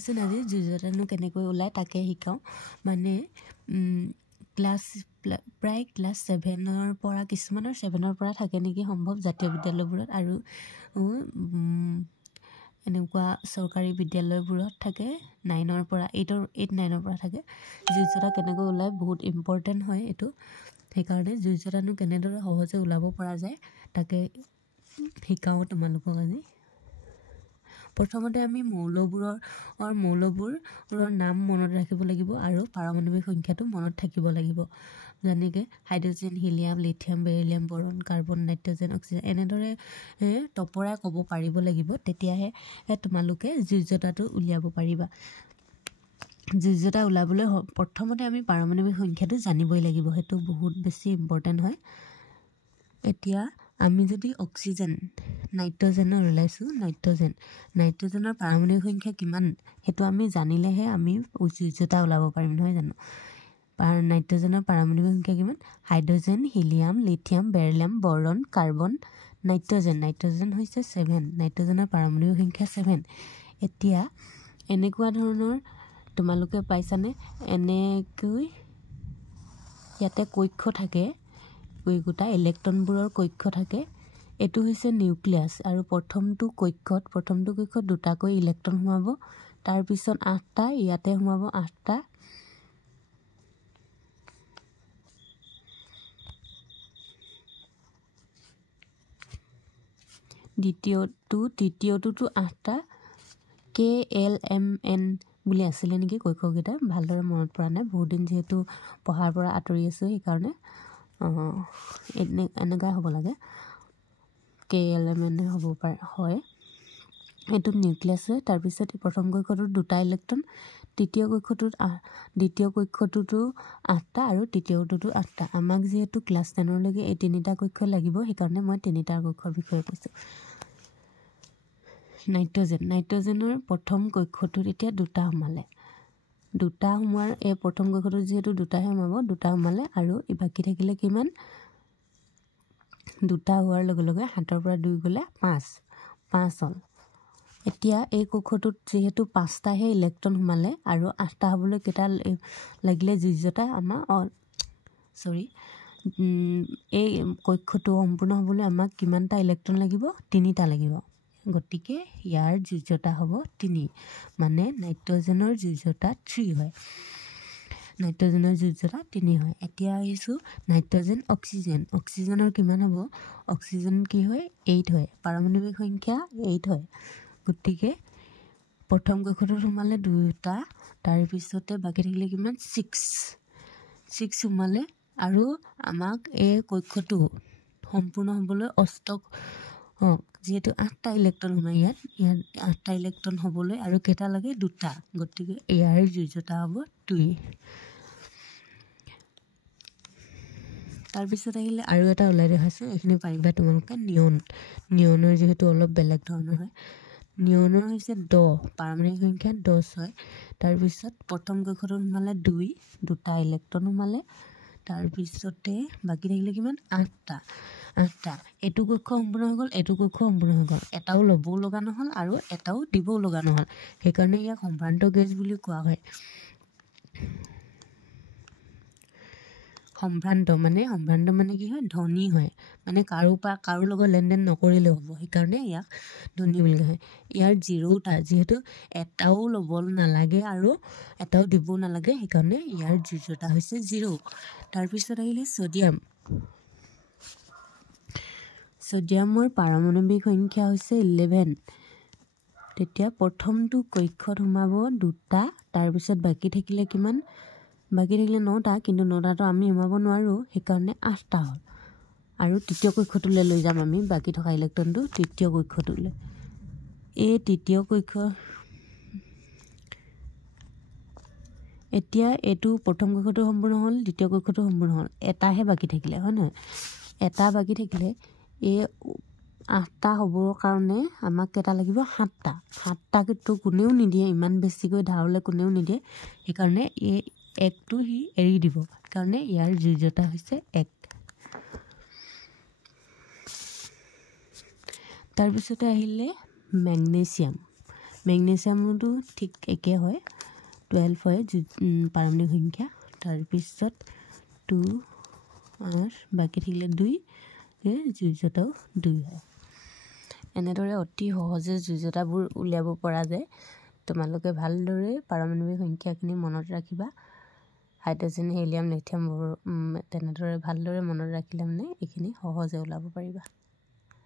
আহাচোন আজি যুঁজতানো কেনেকৈ ওলায় তাকে শিকাওঁ মানে ক্লাছ প্ৰায় ক্লাছ 7ৰ পৰা কিছুমানৰ 7ৰ পৰা থাকে নেকি সম্ভৱ জাতীয় বিদ্যালয়বোৰত আৰু এনেকুৱা চৰকাৰী বিদ্যালয়বোৰত থাকে 9ৰ পৰা 8 9ৰ পৰা থাকে যুঁজতা কেনেকৈ ওলায় বহুত ইম্পৰ্টেণ্ট হয় এইটো সেইকাৰণে যুঁজতানো কেনেদৰে সহজে ওলাব পৰা যায় তাকে শিকাওঁ তোমালোকক আজি প্ৰথমতে আমি মৌলবোৰৰ নাম মনত ৰাখিব লাগিব আৰু পাৰমাণৱিক সংখ্যাটো মনত থাকিব লাগিব যেনেকৈ হাইড্ৰজেন হিলিয়াম লিথিয়াম বেৰিলিয়াম বৰণ কাৰ্বন নাইট্ৰজেন অক্সিজেন এনেদৰে টপৰাই ক'ব পাৰিব লাগিব তেতিয়াহে তোমালোকে যুঁজতাটো উলিয়াব পাৰিবা যুঁজতা ওলাবলৈ প্ৰথমতে আমি পাৰমাণৱিক সংখ্যাটো জানিবই লাগিব সেইটো বহুত বেছি ইম্পৰ্টেণ্ট হয় এতিয়া আমি যদি অক্সিজেন নাইট্ৰজেনৰ ওলাইছোঁ নাইট্ৰজেনৰ পাৰমাণৱিক সংখ্যা কিমান সেইটো আমি জানিলেহে আমি যুঁজতা ওলাব পাৰিম নহয় জানো নাইট্ৰজেনৰ পাৰমাণৱিক সংখ্যা কিমান হাইড্ৰজেন হিলিয়াম লিথিয়াম বেৰিলিয়াম বৰণ কাৰ্বন নাইট্ৰজেন হৈছে 7 নাইট্ৰজেনৰ পাৰমাণৱিক সংখ্যা 7 এতিয়া এনেকুৱা ধৰণৰ তোমালোকে পাইছানে এনেকৈ ইয়াতে কক্ষ থাকে কয়গোটা ইলেক্ট্ৰনবোৰৰ কক্ষ থাকে এইটো হৈছে নিউক্লিয়াছ আৰু প্ৰথমটো কক্ষত দুটাকৈ ইলেক্ট্ৰন সোমাব তাৰপিছত 8টা ইয়াতে সোমাব 8টা তৃতীয়টোতো 8টা KLMN বুলি আছিলে নেকি কক্ষকেইটা ভালদৰে মনত পৰা নাই বহুত দিন যিহেতু পঢ়াৰ পৰা আঁতৰি আছোঁ সেইকাৰণে এনেকুৱা হ'ব লাগে KLMN হ'ব পাৰে হয় এইটো নিউক্লিয়াছ হয় তাৰপিছত প্ৰথম কক্ষটোত 2টা ইলেক্ট্ৰন দ্বিতীয় কক্ষটোতো 8টা আৰু তৃতীয়টোতো 8টা আমাক যিহেতু ক্লাছ 10লৈকে এই 3টা কক্ষ লাগিব সেইকাৰণে মই 3টা কক্ষৰ বিষয়ে কৈছোঁ নাইট্ৰজেনৰ প্ৰথম কক্ষটোত এতিয়া 2টা সোমোৱাৰ এই প্ৰথম কক্ষটোত যিহেতু 2টাহে সোমাব 2টা সোমালে আৰু বাকী থাকিলে কিমান 2টা হোৱাৰ লগে লগে 7ৰ পৰা 2 গ'লে 5 হ'ল এতিয়া এই কক্ষটোত যিহেতু 5টাহে ইলেক্ট্ৰন সোমালে আৰু 8টা হ'বলৈ কেইটা লাগিলে যুঁজতা আমাৰ এই কক্ষটো সম্পূৰ্ণ হ'বলৈ আমাক কিমানটা ইলেক্ট্ৰন লাগিব 3টা লাগিব গতিকে ইয়াৰ যুঁজতা হ'ব 3 মানে নাইট্ৰজেনৰ যুঁজতা 3 হয় এতিয়া আহিছোঁ নাইট্ৰজেন অক্সিজেনৰ কিমান হ'ব অক্সিজেন কি হয় 8 হয় পাৰমাণৱিক সংখ্যা 8 হয় গতিকে প্ৰথম কক্ষটোত সোমালে 2টা তাৰপিছতে বাকী থাকিলে কিমান 6 সোমালে আৰু আমাক এই কক্ষটো সম্পূৰ্ণ হ'বলৈ যিহেতু 8টা ইলেক্ট্ৰন সোমাই ইয়াত 8টা ইলেক্ট্ৰন হ'বলৈ আৰু কেইটা লাগে 2টা গতিকে ইয়াৰ যুঁজতা হ'ব 2 তাৰপিছত আহিলে আৰু এটা ওলাই দেখাইছোঁ এইখিনি পাৰিবা তোমালোকে নিয়নৰ যিহেতু অলপ বেলেগ ধৰণৰ হয় নিয়নৰ হৈছে 10 পাৰমাণৱিক সংখ্যা 10 হয় তাৰপিছত প্ৰথম কক্ষটোত সোমালে 2টা ইলেক্ট্ৰন সোমালে তাৰপিছতে বাকী থাকিলে কিমান 8টা এইটো কক্ষ সম্পূৰ্ণ হৈ গ'ল এইটো কক্ষ সম্পূৰ্ণ হৈ গ'ল এটাও ল'বও লগা নহ'ল আৰু এটাও দিবও লগা নহ'ল সেইকাৰণে ইয়াক সম্ভ্ৰান্ত গেছ বুলি কোৱা হয় সম্ভ্ৰান্ত মানে কি হয় ধনী হয় মানে কাৰো লগত লেনদেন নকৰিলেও হ'ব সেইকাৰণে ইয়াক ধনী বুলি কোৱা হয় ইয়াৰ 0টা যিহেতু এটাও ল'ব নালাগে আৰু এটাও দিব নালাগে সেইকাৰণে ইয়াৰ যুঁজতা হৈছে 0 তাৰপিছত আহিলে ছডিয়ামৰ পাৰমাণৱিক সংখ্যা হৈছে 11 তেতিয়া প্ৰথমটো কক্ষত সোমাব 2টা তাৰপিছত বাকী থাকিলে 9টা কিন্তু 9টাটো আমি সোমাব নোৱাৰোঁ সেইকাৰণে 8টা হ'ল আৰু তৃতীয় কক্ষটোলৈ লৈ যাম আমি বাকী থকা ইলেক্ট্ৰনটো তৃতীয় কক্ষটোলৈ এই তৃতীয় কক্ষ এতিয়া এইটো প্ৰথম কক্ষটো সম্পূৰ্ণ হ'ল দ্বিতীয় কক্ষটো সম্পূৰ্ণ হ'ল এটাহে বাকী থাকিলে হয় নহয় এটা বাকী থাকিলে এই 8টা হ'বৰ কাৰণে আমাক কেইটা লাগিব 7টা কিন্তু কোনেও নিদিয়ে ইমান বেছিকৈ ধাৰলৈ কোনেও নিদিয়ে সেইকাৰণে এই 1টো সি এৰি দিব কাৰণে ইয়াৰ যুঁজতা হৈছে 1 তাৰপিছতে আহিলে মেগনেছিয়াম মেগনেছিয়ামতো ঠিক একে হয় 12 হয় পাৰমাণৱিক সংখ্যা তাৰপিছত 2 8 বাকী থাকিলে 2 যুৰ্যতাও 2 হয় এনেদৰে অতি সহজে যুৰ্যতাবোৰ উলিয়াব পৰা যায় তোমালোকে ভালদৰে পাৰমাণৱিক সংখ্যাখিনি মনত ৰাখিবা হাইড্ৰজেন হিলিয়াম লিথিয়াম তেনেদৰে ভালদৰে মনত ৰাখিলে মানে এইখিনি সহজে ওলাব পাৰিবা